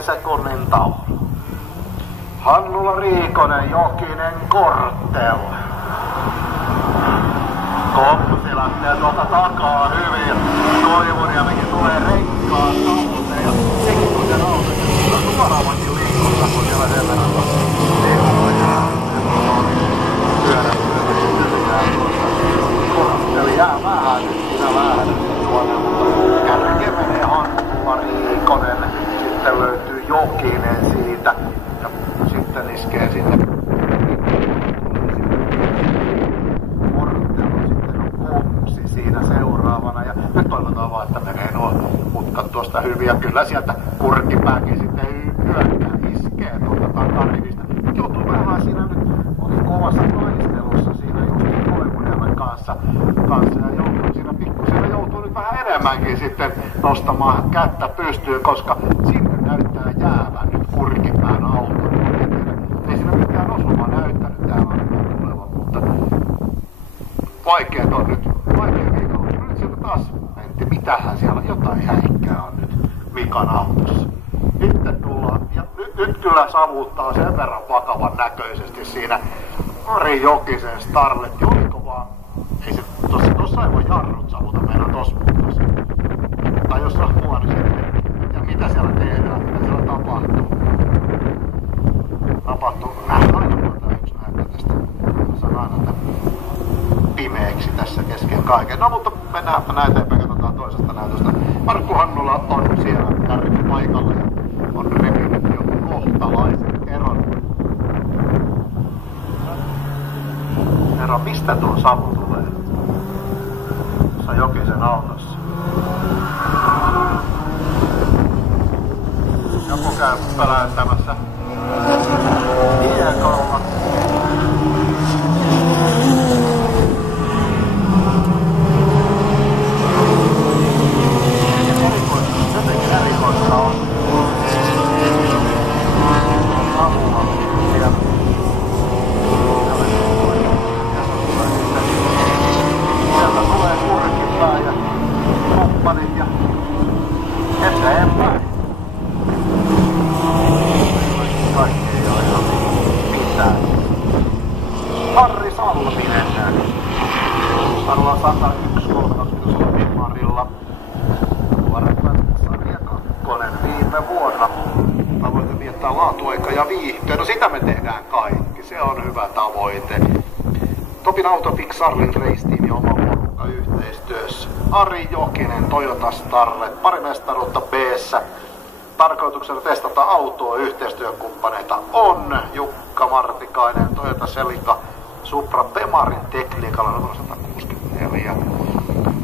sekunnin tauko. Hannula Riikonen, Jokinen, Korttel. Kompsi lähtee tuolta takaa hyvin. Koivuniemikin tulee rekkaan talteen ja Sekkosen auto. Se on suoraavankin liikussa, kun siellä sen verran Kortteli jää vähän nyt siinä vähän tuonne, mutta kärkeen menee Hannula Riikonen. Sitten löytyy Jokinen siitä ja sitten iskee sinne Korttelu, sitten on Kompsi siinä seuraavana ja nyt toivotaan vaan, että menee nuo mutkat tuosta hyvin ja kyllä sieltä Kurkipääkin sitten hyökkää, iskee tuolta takarivistä. Joutuu vähän siinä nyt, oli kovassa taistelussa siinä just Koivuniemen kanssa ja joutuu siinä pikkusen joutuu nyt vähän enemmänkin sitten nostamaan kättä pystyyn, koska sinne näyttää jäävän nyt Kurkipään auto. Ei siinä mitään osumaa näyttänyt täällä olevan, mutta vaikeet on nyt, vaikea viikolla. Nyt sieltä taas mentiin, mitähän siellä, jotain häikkää on nyt vikan autossa. Nyt tullaan, ja nyt kyllä savuttaa sen verran vakavan näköisesti siinä Ari Jokisen Starletti, oliko vaan, ei se, tossa ei voi jarrut savuta, meillä on tossa mutkassa. Tai jossain muualla sitten, ja mitä siellä tehdään, mitä siellä tapahtuu. Nähdään aina monta yksi näyttää tästä, saan aina pimeäksi tässä kesken kaiken. No mutta mennäänpä näin eteenpäin, katsotaan toisesta näytöstä. Markku Hannula on siellä kärkipaikalla ja on repinyt jo kohtalaisen eron. Ero, mistä tuo savu tulee? Tuossa Jokisen autossa. Joku käy päläyttämässä hiekolla. Jotenkin erikoista on. Savua siellä. Sieltä tulee Kurkipää ja kumppanit ja eteenpäin. Kaikki ei ole ihan mitään. Harri Salminen. Sarla 101 Fimarilla. Sarja 2 viime vuonna. Tavoite viettää laatuaika ja viihtyä. No sitä me tehdään kaikki. Se on hyvä tavoite. Topin Autofix Sarlin Race-tiimi oma porukka yhteistyössä. Ari Jokinen, Toyota Starlet, pari mestaruutta B-ssä. Tarkoituksena testata autoa, yhteistyökumppaneita on Jukka Martikainen, Toyota Celica Supra Bemarin tekniikalla numero 164.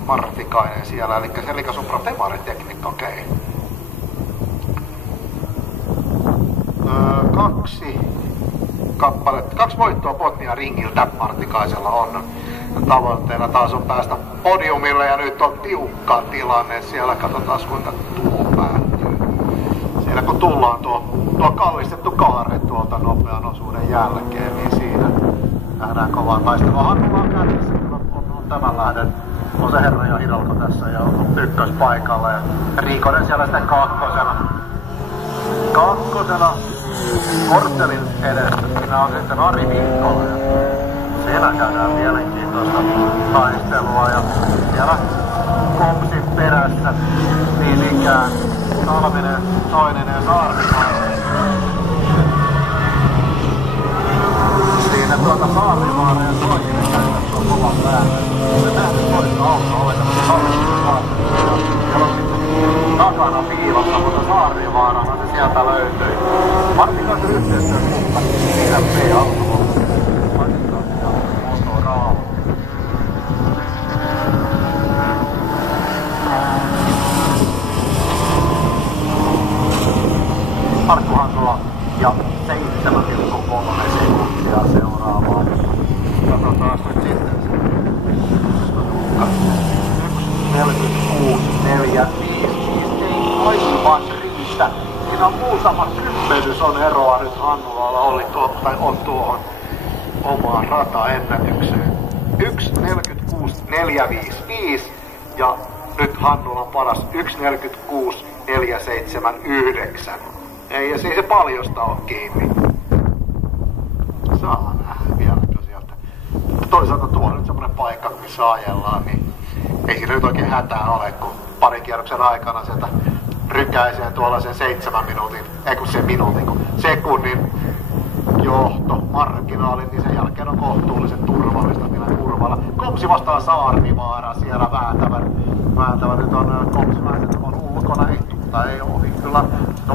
Martikainen siellä, eli Celica Supra Bemarin tekniikka, okei. Kaksi voittoa Botnia ringiltä Martikaisella on. Tavoitteena taas on päästä podiumille ja nyt on tiukka tilanne siellä, katsotaan kuinka tuo päättyy. Siellä kun tullaan tuo kallistettu kaare tuolta nopean osuuden jälkeen, niin siinä nähdään kovaa taistelua. Hannula on käynnissä, on tämän lähden. On se Herra ja Hidalgo tässä ja on ykköspaikalla ja Riikonen siellä sitten kakkosena. Korttelin edessä, siinä on sitten Ari Mikkola ja siinä käydään mielenkiintoista taistelua ja siellä Kompsin perässä niin ikään Salminen, Soininen ja Saarivaara. Siinä Saarivaara ja Soininen käytännössä on kovan päällä. Me nähdään toista autoa oletamassa Salminen vaatteita. Siellä on sitten takana piilossa, mutta Saarivaarana se sieltä löytyi. Martikaisen yhteistyökumppani siinä B-autolla. Martikaisen ja Motoraa. Markku Hannula ja 7,3 sekuntia seuraavaa. Katsotaan nyt sitten. 1.46.45 ei aivan riitä. Siinä on muutama kymmenys on eroa nyt Hannulalla on tuohon omaan rataennätykseen. 1.46.455 ja nyt Hannulan paras 1.46.479. Ei, ja se paljosta ole kiinni. Saa nähdä vieläkö sieltä. Toisaalta tuo on nyt semmonen paikka, missä ajellaan, niin ei siinä nyt oikein hätää ole, kun parin kierroksen aikana sieltä rykäisee tuollaisen 7 minuutin, ei kun se minuutin, kun sekunnin johtomarginaalin, niin sen jälkeen on kohtuullisen turvallista vielä kurvalla. Komsi vastaan Saarnivaara siellä vääntävät. Nyt on komsimäiset on ulkona, ei ohi kyllä.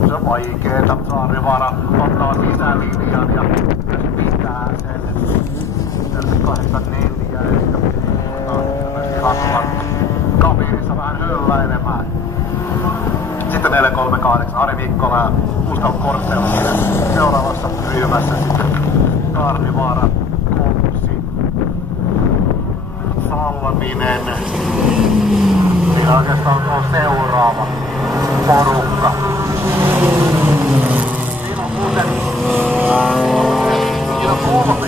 Se on vaikeeta. Saarnivaara ottaa sisälinjan ja myös pitää sen 84, eli Hannulan kabiinissa vähän hölläilemään. Sitten 438 Ari Mikkola ja Gustav Kortsel seuraavassa ryhmässä. Sitten Saarnivaara, Komsi, Salminen. Siinä oikeastaan on seuraava porukka. Siinä on muuten kolme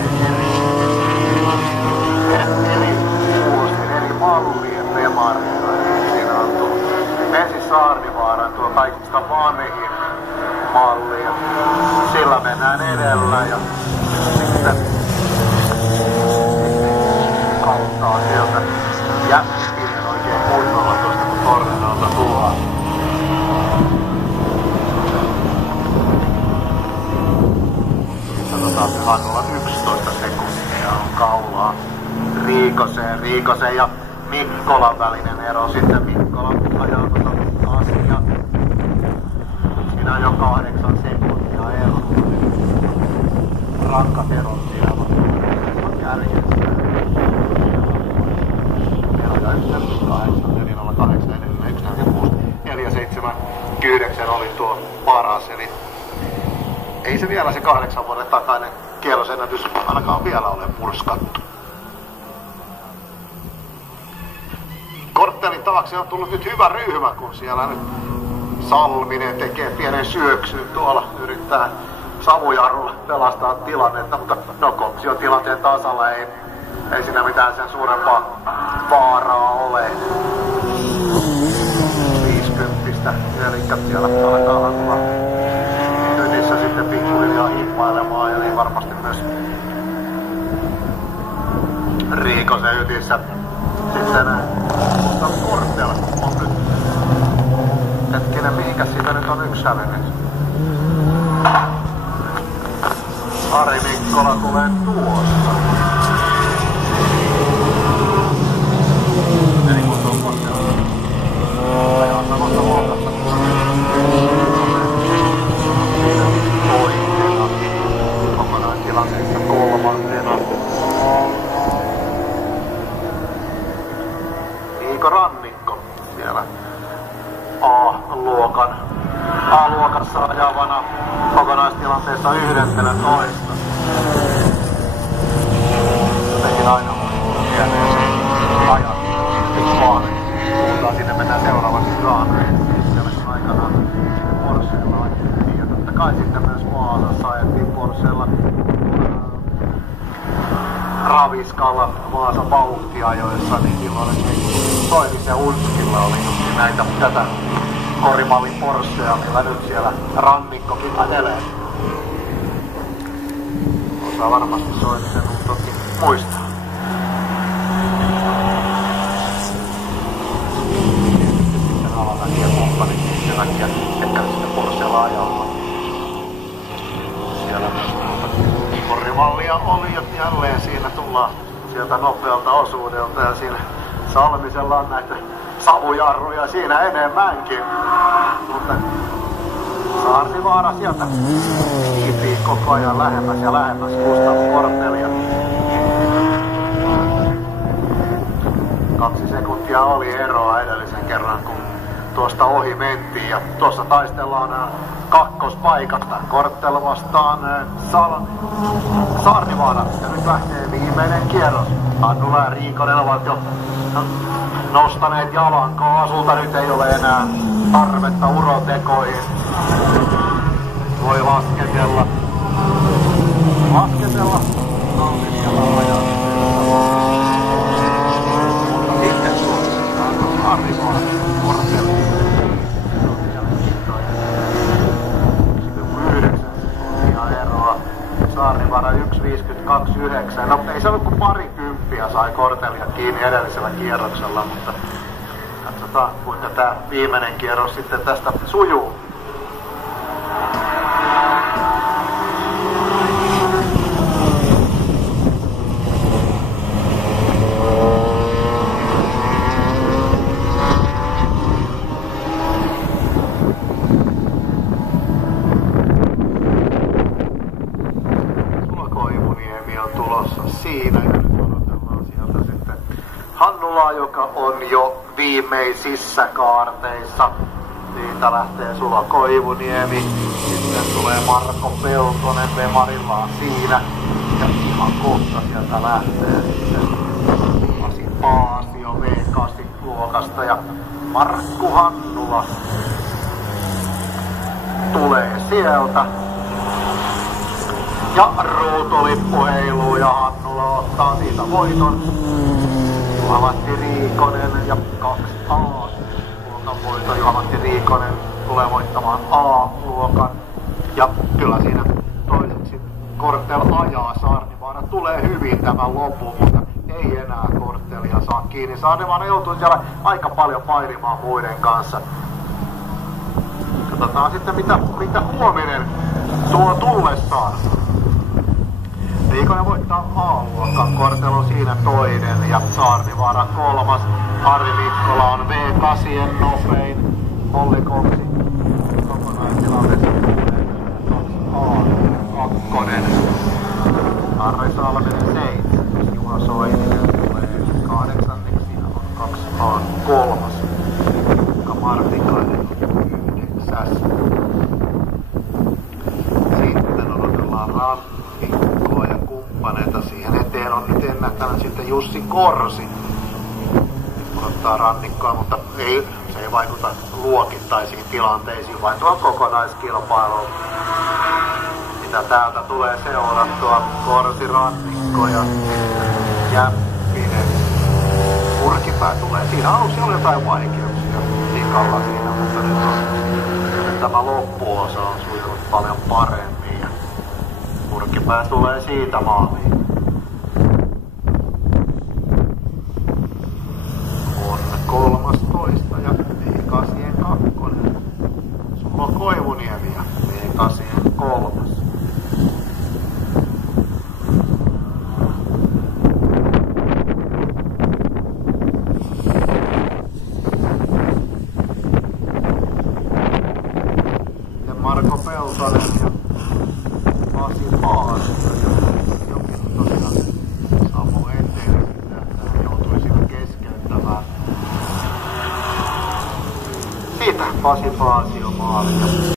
eri mallien demareita. Siinä on tullut ensin Saarnivaaran tuo kaikista vanhin malli ja sillä mennään edellä ja sitten kauttaa sieltä jäppinen oikein kunnolla tuosta kun tornilta tullaan. Sanotaan se Hannulan 11 sekuntia on kaulaa Riikosen ja Mikkolan välinen ero. Sitten Mikkola ajaa asia. Siinä on jo 8 sekuntia ero. Rankat erot siellä on kärjessä. 408 edelleen 146. 479 oli tuo paras, eli ei se vielä se 8 vuoden takainen kierrosennätys ainakaan vielä ole murskattu. Korttelin taakse on tullut nyt hyvä ryhmä, kun siellä nyt Salminen tekee pienen syöksyn tuolla, yrittää savujarrulla pelastaa tilannetta, mutta no Komsi on tilanteen tasalla, ei siinä mitään sen suurempaa vaaraa ole. 50, eli siellä aletaan tulla ydissä sitten pikkuhiljaa hippailemaan, eli varmasti myös Riikosen ydissä. Sitten Gustav Kortsel on nyt, hetkinen, mihinkäs siitä nyt on yksi hävinnyt? Ari Mikkola tulee tuosta. Eli Gustav Kortsel ajaa samassa luokassa. Toisena kokonaistilanteessa kolmantena. Iiko Rannikko siellä A-luokassa ajavana kokonaistilanteessa 11. Jotenkin aina mieleen se ajat vaan. Puhutaan sinne, mennään seuraavaksi Graneen. Siellä kun aikanaan Porschella ajettiin. Ja totta kai sitten myös Vaasassa ajettiin Porschella. Raviskalla Vaasan vauhtiajoissa, niin silloin Soinis ja Unskilla oli just näitä tätä korimallin Porschea, millä nyt siellä Rannikkokin ajelee. Osaa varmasti Soinisen toki muistaa. Sitten Alamäki ja kumppanit, niin sen takia ehkä sitten Porschella ajalla. Siellä korimallia oli ja jälleen siinä tullaan sieltä nopealta osuudelta ja siinä Salmisella on näitä savujarruja siinä enemmänkin. Mutta Saarnivaara sieltä kiipii koko ajan lähemmäs ja lähemmäs Gustav Kortselia. 2 sekuntia oli eroa edellisen kerran kun tuosta ohi mentiin ja tuossa taistellaan kakkospaikasta. Kortsel vastaan Saarnivaara ja nyt lähtee viimeinen kierros. Hannula ja Riikonen ovat jo nostaneet jalan kaasulta, nyt ei ole enää tarvetta urotekoihin. Voi lasketella. Nautiskella ajaa. Mutta sitten tuossa Saarnivaara, Kortsel. 52,9. No ei se ollut kuin parikymppiä sai kortelia kiinni edellisellä kierroksella, mutta katsotaan kuinka tää viimeinen kierros sitten tästä sujuu. Siinä ja nyt odotellaan sieltä sitten Hannulaa, joka on jo viimeisissä kaarteissa. Siitä lähtee Sulo Koivuniemi, sitten tulee Marko Peltonen Bemarillaan siinä ja ihan kohta sieltä lähtee sitten Pasi Paasio V8-luokasta ja Markku Hannula tulee sieltä. Ja ruutulippu heiluu ja Hannula ottaa siitä voiton. Juha-Matti Riikonen ja 2A. Luokan voitto Juha-Matti Riikonen tulee voittamaan A-luokan. Ja kyllä siinä toiseksi Korttel ajaa. Saarnivaara tulee hyvin tämän lopun, mutta ei enää Korttelia saa kiinni. Saarnivaara joutuu siellä aika paljon painimaan muiden kanssa. Katsotaan sitten mitä huominen tuo tullessaan. Riikonen voittaa A-luokan, Korttel on siinä toinen ja Saarnivaara kolmas. Harri Mikkola on V8 nopein. Olli Koksi kokonaistilanteessa 2A2. Harri Salminen 7. Juha Soininen tulee 8. Siinä on 2A3. Jukka Martikainen 9. Sitten odotellaan Rannikkoa ja kumppaneita siihen eteen. On nyt ennättänyt sitten Jussi Korsi. Odottaa Rannikkoa, mutta se ei vaikuta luokittaisiin tilanteisiin, vain tuon kokonaiskilpailuun. Mitä täältä tulee seurattua. Korsi, Rannikko ja Jäppinen. Purkipää tulee. Siinä aluksi oli jotain vaikeuksia Tikalla siinä, mutta nyt tämä loppuosa on sujunut paljon paremmin. Ja Purkipää tulee siitä maaliin. On 13 ja V8 kakkonen. Sulo Koivuniemi ja V8 kolmas. Ja Marko Peltonen ja Pasi Paasio, jokin tosiaan saapuu eteen, että hän joutuisi keskeyttämään. Siitä Pasi Paasio maali.